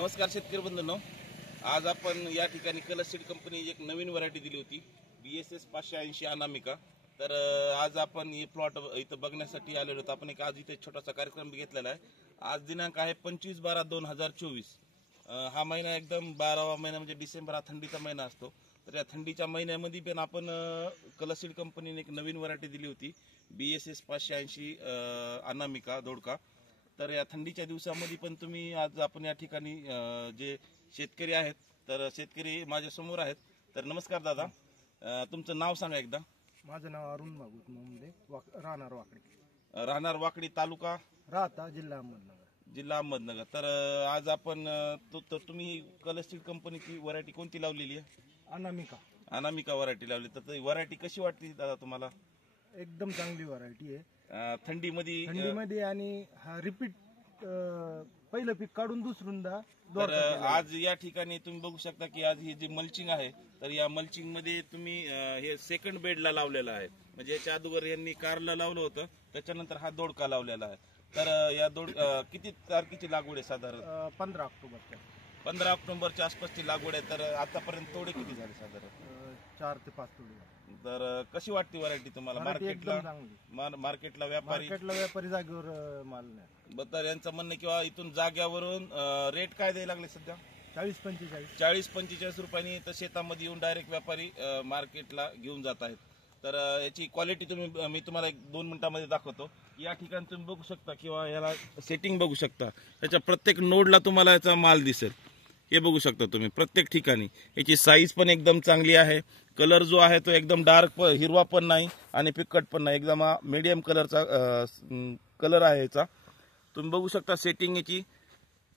नमस्कार शेतकरी बंधूंनो, आज आपण या ठिकाणी कलर सीड कंपनी एक नवीन व्हरायटी दिली होती BSS 580 अनामिका। तर आज आपण हे प्लॉट इथं बघण्यासाठी आलेलो आहोत। आपण एक आज इथे छोटासा कार्यक्रम घेतलेला आहे। आज दिनांक आहे 25/12/2024। हा महिना एकदम 12वा महिना म्हणजे डिसेंबर हा थंडीचा महिना असतो। तर या थंडीच्या महिन्यामध्ये पण आपण कलर सीड कंपनीने एक नवीन व्हरायटी दिली होती BSS 580 अनामिका दोडका। तर या थंडीच्या दिवसामध्ये पण तुम्ही आज आपण या ठिकाणी जे शेतकरी आहेत तर शेतकरी माझ्या समोर आहेत। तर नमस्कार दादा, तुमचं नाव सांगा एकदा। माझं नाव अरुण भागवत मोमदे, राहणार वाकडी। राहणार वाकडी, तालुका राहता जिल्हा अहमदनगर। जिल्हा अहमदनगर। तर आज आपण तुम्ही कलर सीड कंपनीची व्हरायटी कोणती लावलेली आहे? अनामिका। अनामिका व्हरायटी लावली। तर व्हरायटी कशी वाटते दादा तुम्हाला? एकदम चांगली व्हरायटी आहे थंडीमध्ये आणि हा रिपीट पहिलं पीक काढून दुसरूंदा। तर आज या ठिकाणी तुम्ही बघू शकता की आज ही जी मल्चिंग आहे तर या मल्चिंग मध्ये तुम्ही हे सेकंड बेडला लावलेलं आहे। म्हणजे याच्या अगोदर यांनी कारला लावलं होतं, त्याच्यानंतर हा दोडका लावलेला आहे। तर या किती तारखेची लागवड आहे साधारण? 15 ऑक्टोबरच्या 15 ऑक्टोबरच्या आसपासची लागवड आहे। तर आतापर्यंत तोडे किती झाले साधारण? 4 ते 5 तोडे। तर कशी वाटते व्हरायटी तुम्हाला? मार्केटला व्यापारी जागेवर माल नाही। तर यांचं म्हणणं किंवा इथून जाग्यावरून रेट काय द्यायला लागले सध्या? 40-45 रुपयांनी तर शेतामध्ये येऊन डायरेक्ट व्यापारी मार्केटला घेऊन जात आहेत। तर याची क्वालिटी मी तुम्हाला 1-2 मिनिटांमध्ये दाखवतो। या ठिकाणी तुम्ही बघू शकता किंवा याला सेटिंग बघू शकता, त्याच्या प्रत्येक नोडला तुम्हाला याचा माल दिसेल। हे बघू शकता तुम्ही प्रत्येक ठिकाणी। याची साईज पण एकदम चांगली आहे। कलर जो आहे तो एकदम डार्क हिरवा पण नाही आणि फिकट पण नाही, एकदम मीडियम कलरचा कलर आहे याचा। तुम्ही बघू शकता सेटिंग याची।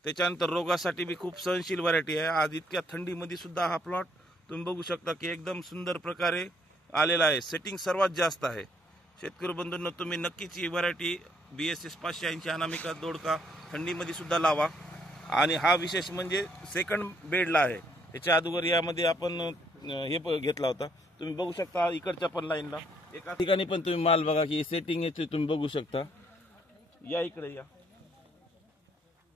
त्याच्यानंतर रोगासाठी बी खूप सहनशील व्हरायटी आहे। आज इतक्या थंडीमध्ये सुद्धा हा प्लॉट तुम्ही बघू शकता की एकदम सुंदर प्रकारे आलेला आहे। सेटिंग सर्वात जास्त आहे। शेतकरी बंधूंनो, तुम्ही नक्कीच ही व्हरायटी BSS 580 अनामिका दोडका थंडीमध्ये सुद्धा लावा। आणि हा विशेष म्हणजे सेकंड बेडला आहे। याच्या अगोदर यामध्ये आपण हे घेतला होता। तुम्ही बघू शकता इकडच्या पण लाईनला एका ठिकाणी पण तुम्ही माल बघा की सेटिंग याची तुम्ही बघू शकता। या इकडे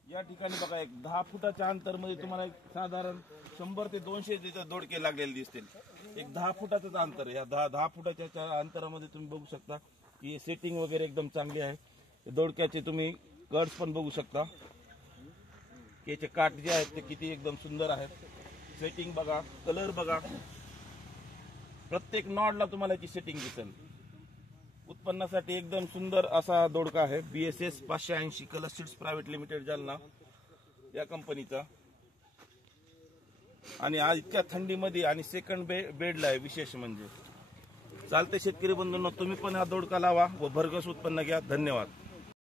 या ठिकाणी बघा एक 10 फुटाच्या अंतरमध्ये तुम्हाला एक साधारण 100 ते 200 दोडके लागलेले दिसतील। एक 10 फुटाचं अंतर, या 10 फुटाच्या अंतरामध्ये तुम्ही बघू शकता की सेटिंग वगैरे एकदम चांगली आहे। दोडक्याचे तुम्ही कट्स पण बघू शकता, याचे काठ जे आहेत ते किती एकदम सुंदर आहेत। सेटिंग बघा, कलर बघा, प्रत्येक नॉडला तुम्हाला याची सेटिंग दिसेल। उत्पन्नासाठी एकदम सुंदर असा दोडका आहे BSS 580 colour seeds private limited Jalna या कंपनीचा। आणि आज इतक्या थंडीमध्ये आणि सेकंड बेडला आहे विशेष म्हणजे। चालते शेतकरी बंधूंनो, तुम्ही पण हा दोडका लावा व भरघोस उत्पन्न घ्या। धन्यवाद।